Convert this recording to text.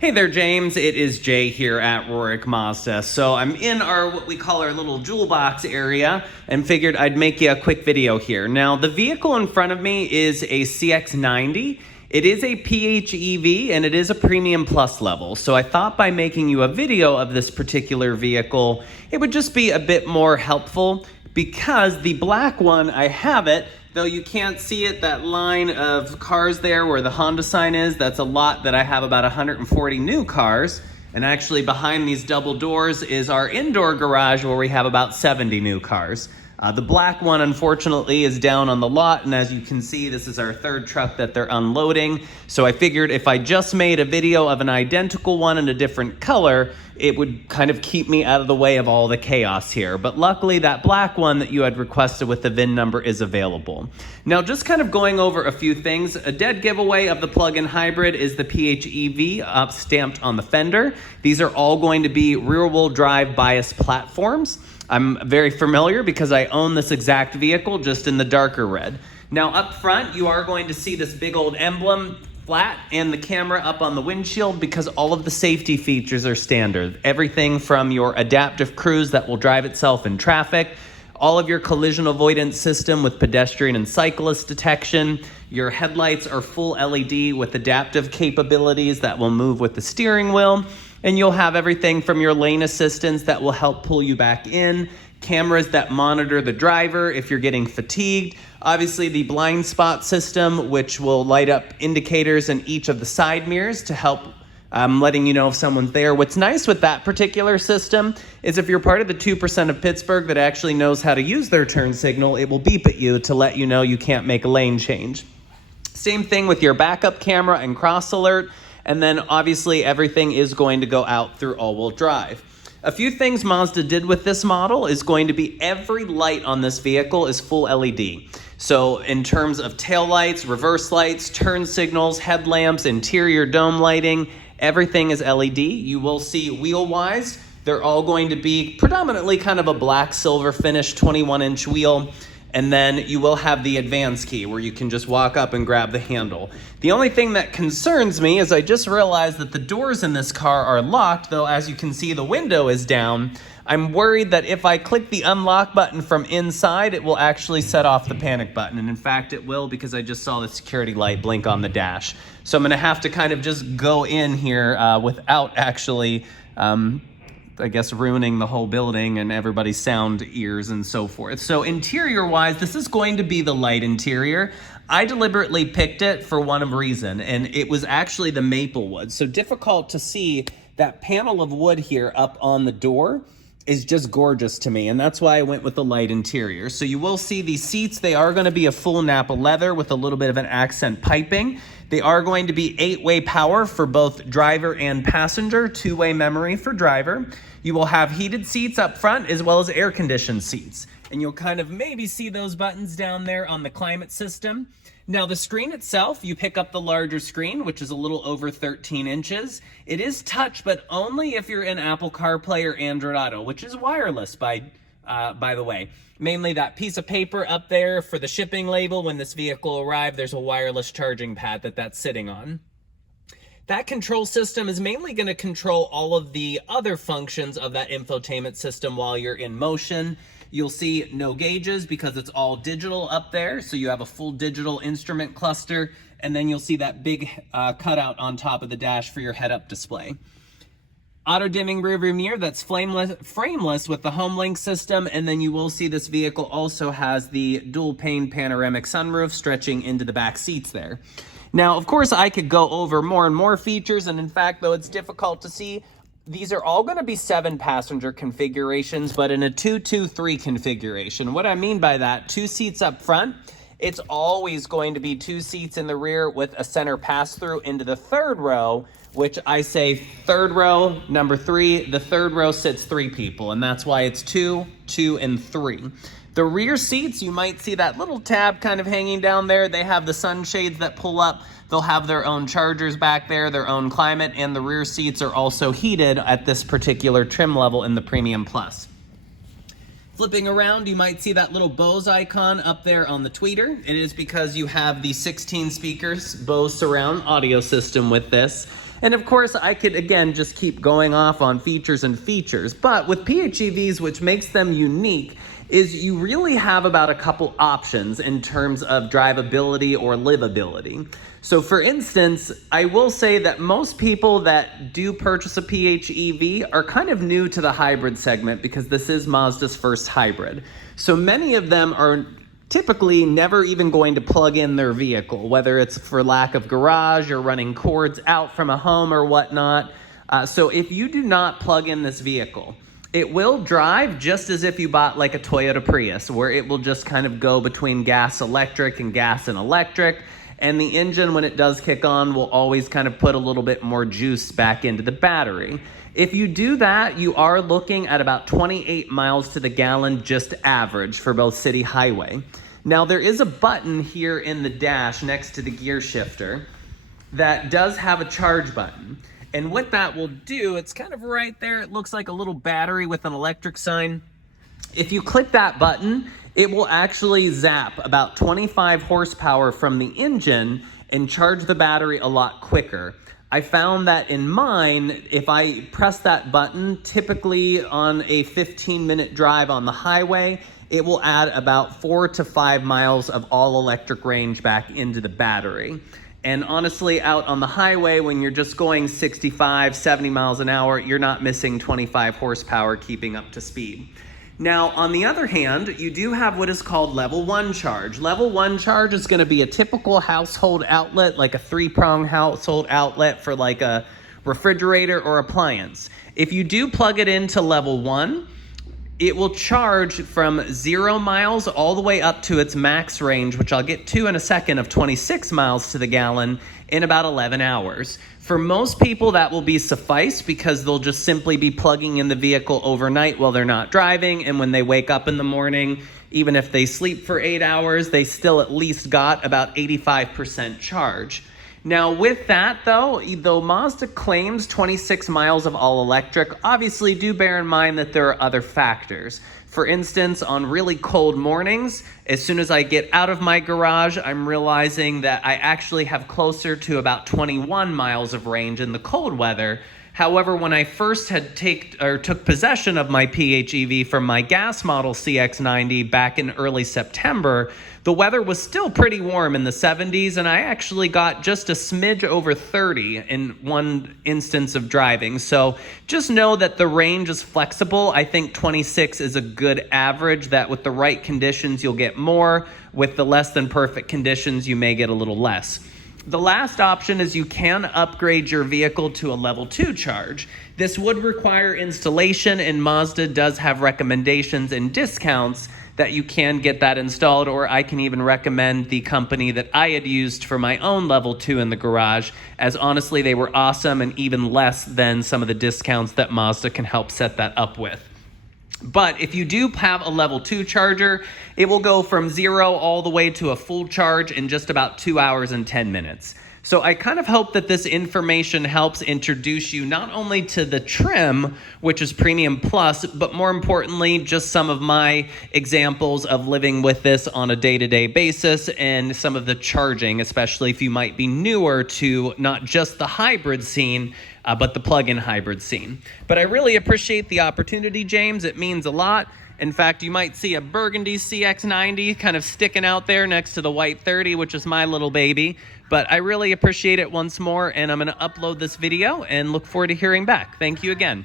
Hey there, James. It is Jay here at Rorick Mazda. So I'm in what we call our little jewel box area and figured I'd make you a quick video here. Now, the vehicle in front of me is a CX-90. It is a PHEV and it is a premium plus level. So I thought by making you a video of this particular vehicle, it would just be a bit more helpful because the black one, I have it, though you can't see it, that line of cars there where the Honda sign is, that's a lot that I have about 140 new cars. And actually behind these double doors is our indoor garage where we have about 70 new cars. The black one, unfortunately, is down on the lot, and as you can see, this is our third truck that they're unloading. So I figured if I just made a video of an identical one in a different color, it would kind of keep me out of the way of all the chaos here. But luckily, that black one that you had requested with the VIN number is available. Now, just kind of going over a few things, a dead giveaway of the plug-in hybrid is the PHEV stamped on the fender. These are all going to be rear-wheel drive bias platforms. I'm very familiar because I own this exact vehicle just in the darker red. Now up front, you are going to see this big old emblem flat and the camera up on the windshield because all of the safety features are standard. Everything from your adaptive cruise that will drive itself in traffic, all of your collision avoidance system with pedestrian and cyclist detection. Your headlights are full LED with adaptive capabilities that will move with the steering wheel. And you'll have everything from your lane assistance that will help pull you back in, cameras that monitor the driver if you're getting fatigued, obviously the blind spot system, which will light up indicators in each of the side mirrors to help letting you know if someone's there. What's nice with that particular system is if you're part of the 2% of Pittsburgh that actually knows how to use their turn signal, it will beep at you to let you know you can't make a lane change. Same thing with your backup camera and cross alert. And then obviously everything is going to go out through all-wheel drive. A few things Mazda did with this model is going to be every light on this vehicle is full LED. So in terms of tail lights, reverse lights, turn signals, headlamps, interior dome lighting, everything is LED. You will see wheel-wise, they're all going to be predominantly kind of a black silver finish 21-inch wheel. And then you will have the advance key where you can just walk up and grab the handle. The only thing that concerns me is I just realized that the doors in this car are locked, though as you can see the window is down. I'm worried that if I click the unlock button from inside, it will actually set off the panic button. And in fact, it will because I just saw the security light blink on the dash. So I'm gonna have to kind of just go in here without actually I guess ruining the whole building and everybody's sound ears and so forth. So interior wise, this is going to be the light interior. I deliberately picked it for one reason, and it was actually the maple wood. So difficult to see that panel of wood here up on the door is just gorgeous to me, and that's why I went with the light interior. So you will see these seats, they are going to be a full Napa leather with a little bit of an accent piping. They are going to be 8-way power for both driver and passenger, 2-way memory for driver. You will have heated seats up front as well as air-conditioned seats. And you'll kind of maybe see those buttons down there on the climate system. Now the screen itself, you pick up the larger screen, which is a little over 13 inches. It is touch, but only if you're in Apple CarPlay or Android Auto, which is wireless by the way. Mainly that piece of paper up there for the shipping label. When this vehicle arrived, there's a wireless charging pad that's sitting on. That control system is mainly going to control all of the other functions of that infotainment system while you're in motion. You'll see no gauges because it's all digital up there. So you have a full digital instrument cluster, and then you'll see that big cutout on top of the dash for your head-up display. Auto-dimming rearview mirror that's frameless with the HomeLink system, and then you will see this vehicle also has the dual-pane panoramic sunroof stretching into the back seats there. Now, of course, I could go over more and more features, and in fact, though it's difficult to see, these are all going to be 7-passenger configurations, but in a 2-2-3 configuration. What I mean by that, 2 seats up front, it's always going to be 2 seats in the rear with a center pass-through into the third row, which I say third row, number 3, the third row sits 3 people, and that's why it's 2, 2, and 3. The rear seats, you might see that little tab kind of hanging down there. They have the sunshades that pull up. They'll have their own chargers back there, their own climate, and the rear seats are also heated at this particular trim level in the Premium Plus. Flipping around, you might see that little Bose icon up there on the tweeter. It is because you have the 16 speakers Bose surround audio system with this. And of course, I could, again, just keep going off on features and features. But with PHEVs, which makes them unique, is you really have about a couple options in terms of drivability or livability. So for instance, I will say that most people that do purchase a PHEV are kind of new to the hybrid segment because this is Mazda's first hybrid. So many of them are typically never even going to plug in their vehicle, whether it's for lack of garage or running cords out from a home or whatnot. So if you do not plug in this vehicle, it will drive just as if you bought like a Toyota Prius, where it will just kind of go between gas electric and gas and electric. And the engine, when it does kick on, will always kind of put a little bit more juice back into the battery. If you do that, you are looking at about 28 miles to the gallon, just average for both city highway. Now, there is a button here in the dash next to the gear shifter that does have a charge button. And what that will do, it's kind of right there. It looks like a little battery with an electric sign. If you click that button, it will actually zap about 25 horsepower from the engine and charge the battery a lot quicker. I found that in mine, if I press that button, typically on a 15-minute drive on the highway, it will add about 4 to 5 miles of all electric range back into the battery. And honestly, out on the highway, when you're just going 65, 70 miles an hour, you're not missing 25 horsepower keeping up to speed. Now, on the other hand, you do have what is called level 1 charge. Level 1 charge is going to be a typical household outlet, like a 3-prong household outlet for like a refrigerator or appliance. If you do plug it into level 1, it will charge from 0 miles all the way up to its max range, which I'll get to in a second, of 26 miles to the gallon in about 11 hours. For most people, that will be suffice because they'll just simply be plugging in the vehicle overnight while they're not driving. And when they wake up in the morning, even if they sleep for 8 hours, they still at least got about 85% charge. Now with that though Mazda claims 26 miles of all electric, obviously do bear in mind that there are other factors. For instance, on really cold mornings, as soon as I get out of my garage, I'm realizing that I actually have closer to about 21 miles of range in the cold weather. However, when I first took possession of my PHEV from my gas model CX-90 back in early September, the weather was still pretty warm in the 70s, and I actually got just a smidge over 30 in one instance of driving. So just know that the range is flexible. I think 26 is a good average, that with the right conditions, you'll get more. With the less than perfect conditions, you may get a little less. The last option is you can upgrade your vehicle to a level 2 charge. This would require installation, and Mazda does have recommendations and discounts that you can get that installed, or I can even recommend the company that I had used for my own level 2 in the garage, as honestly they were awesome and even less than some of the discounts that Mazda can help set that up with. But if you do have a level 2 charger, it will go from 0 all the way to a full charge in just about 2 hours and 10 minutes. So I kind of hope that this information helps introduce you not only to the trim, which is Premium Plus, but more importantly, just some of my examples of living with this on a day-to-day basis and some of the charging, especially if you might be newer to not just the hybrid scene, but the plug-in hybrid scene. But I really appreciate the opportunity, James. It means a lot. In fact, you might see a burgundy CX-90 kind of sticking out there next to the white 30, which is my little baby. But I really appreciate it once more, and I'm going to upload this video and look forward to hearing back. Thank you again.